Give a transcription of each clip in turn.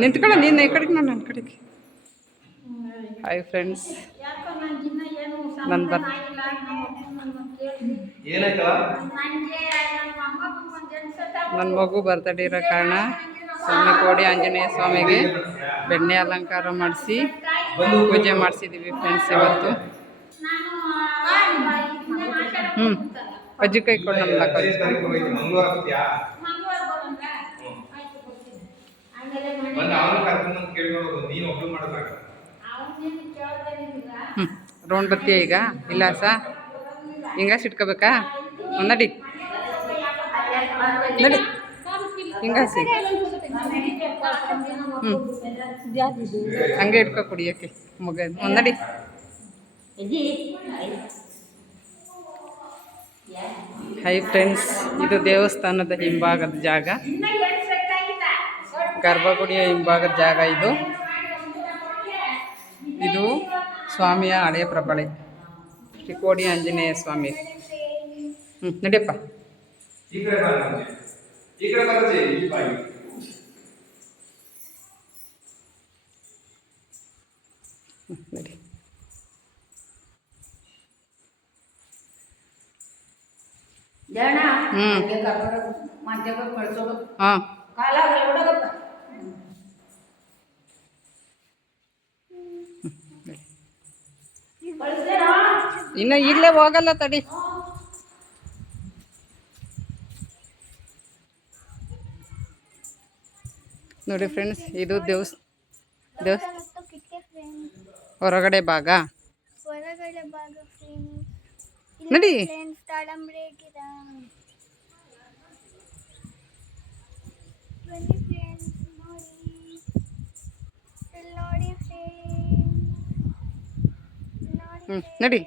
ನಿಂತ್ಕೊಳ್ಳ ನೀನು ಈ ಕಡೆಗೆ ನಾನು ನನ್ನ ಕಡೆಗೆ. ಹಾಯ್ ಫ್ರೆಂಡ್ಸ್, ನನ್ನ ಮಗು ಬರ್ತಡೇ ಇರೋ ಕಾರಣ ಸ್ವಾಮಿ ಕೋಡಿ ಆಂಜನೇಯ ಸ್ವಾಮಿಗೆ ಬೆಣ್ಣೆ ಅಲಂಕಾರ ಮಾಡಿಸಿ ಪೂಜೆ ಮಾಡಿಸಿದ್ದೀವಿ ಫ್ರೆಂಡ್ಸ್. ಇವತ್ತು ಕಜ್ಜಿಕಾಯಿ ಕೊಡೋಣ. ರೌಂಡ್ ಬತ್ತೀಯ ಈಗ ಇಲ್ಲ ಹಿಂಗ ಸಿಟ್ಕೋಬೇಕಾ? ನಡಿ ನಡಿ ಹಿಂಗಾಸಿ ಹಂಗೆ ಇಟ್ಕೊ ಕುಡಿಯೋಕ್ಕೆ ಮಗ. ನಡಿ. ಹೈ ಫ್ರೆಂಡ್ಸ್, ಇದು ದೇವಸ್ಥಾನದ ಹಿಂಭಾಗದ ಜಾಗ, ಗರ್ಭಗುಡಿಯ ಹಿಂಭಾಗದ ಜಾಗ ಇದು. ಇದು ಸ್ವಾಮಿಯ ಹಳೆಯ ಪ್ರಬಳೆ, ಶ್ರೀ ಕೋಡಿ ಆಂಜನೇಯ ಸ್ವಾಮಿ. ನಡಿಯಪ್ಪ. ನಡಿ. ಹಾಂ ಇನ್ನು ಇಲ್ಲೇ ಹೋಗಲ್ಲ ತಡಿ. ನೋಡಿ ಫ್ರೆಂಡ್ಸ್, ಇದು ಹೊರಗಡೆ ಭಾಗ. ನಡಿ. ನಡಿ.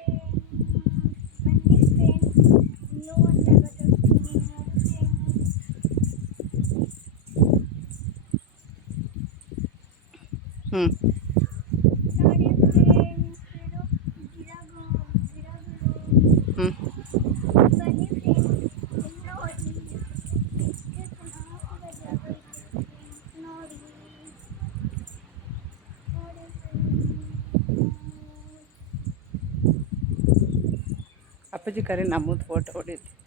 ಅಪ್ಪಾಜಿ ಕರೆ ನಮ್ಮದು ಫೋಟೋ ಹೊಡೀರಿ.